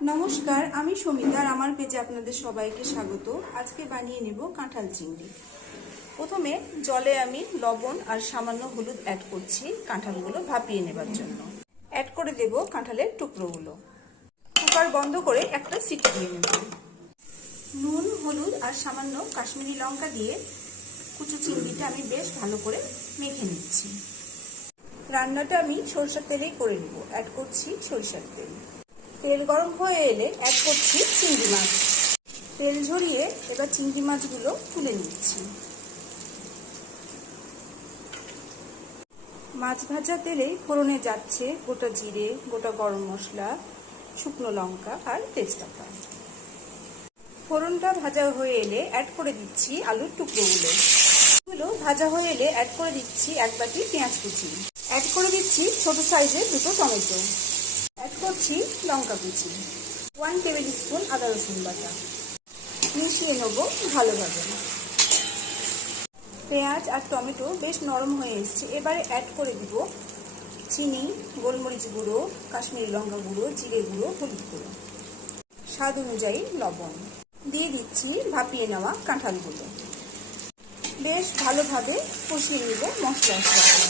নমস্কার, আমি সমিতা আর আমার পেজে আপনাদের সবাইকে স্বাগত। আজকে বানিয়ে নেব কাঁঠাল চিংড়ি। প্রথমে জলে আমি লবণ আর সামান্য হলুদ অ্যাড করছি কাঁঠালগুলো ভাপিয়ে নেবার জন্য। অ্যাড করে দেব কাঁঠালের টুকরোগুলো। কুকার বন্ধ করে একটা সিটি দিয়ে নেব। নুন, হলুদ আর সামান্য কাশ্মীরি লঙ্কা দিয়ে কুচু চিংড়িটা আমি বেশ ভালো করে মেখে নিচ্ছি। রান্নাটা আমি সরষের তেলেই করে নেব। অ্যাড করছি সরিষার তেল। তেল গরম হয়ে এলে অ্যাড করছি চিংড়ি মাছ। তেল ঝরিয়ে এবার চিংড়ি মাছগুলো তুলে নিচ্ছি। মাছ ভাজা তেলেই ফোড়নে যাচ্ছে গোটা জিরে, গোটা গরম মশলা, শুকনো লঙ্কা আর তেজপাতা। ফোড়নটা ভাজা হয়ে এলে অ্যাড করে দিচ্ছি আলুর টুকরোগুলো। ভাজা হয়ে এলে অ্যাড করে দিচ্ছি এক বাটি পেঁয়াজ কুচি। অ্যাড করে দিচ্ছি ছোট সাইজের দুটো টমেটো। অ্যাড করছি লঙ্কা কুচি, 1 টেবিল স্পুন আদা রসুন বাটা। মিশিয়ে নেব ভালোভাবে। পেঁয়াজ আর টমেটো বেশ নরম হয়ে এসেছে। এবারে অ্যাড করে দিব চিনি, গোলমরিচ গুঁড়ো, কাশ্মীরি লঙ্কা গুঁড়ো, জিরে গুঁড়ো, হলুদ গুঁড়ো, স্বাদ অনুযায়ী লবণ। দিয়ে দিচ্ছি ভাপিয়ে নেওয়া কাঁঠালগুলো। বেশ ভালোভাবে কষিয়ে নেব মশলার সাথে।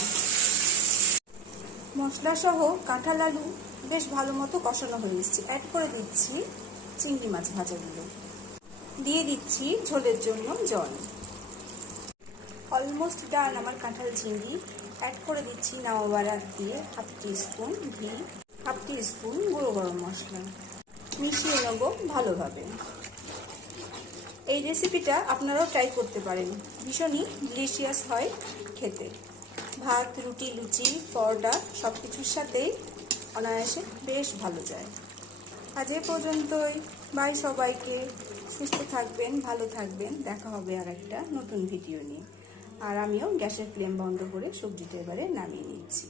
মশলা সহ কাঁঠাল আলু বেশ ভালো মতো কষানো হয়ে এসেছে। অ্যাড করে দিচ্ছি চিংড়ি মাছ ভাজাগুলো। দিয়ে দিচ্ছি ঝোলের জন্য জল। অলমোস্ট ডান আমার কাঁঠাল চিংড়ি। অ্যাড করে দিচ্ছি নামাবার আগ দিয়ে 1/2 টিস্পুন ঘি, 1/2 টিস্পুন গুঁড়ো গরম মশলা। মিশিয়ে নেব ভালোভাবে। এই রেসিপিটা আপনারাও ট্রাই করতে পারেন। ভীষণই ডিলিশিয়াস হয় খেতে। ভাত, রুটি, লুচি, পরোটা সব কিছুর সাথেই অনায়াসে বেশ ভালো যায়। আজ এ পর্যন্তই। বাই সবাইকে। সুস্থ থাকবেন, ভালো থাকবেন। দেখা হবে আর একটা নতুন ভিডিও নিয়ে। আর আমিও গ্যাসের ফ্লেম বন্ধ করে সবজিটা এবারে নামিয়ে নিচ্ছি।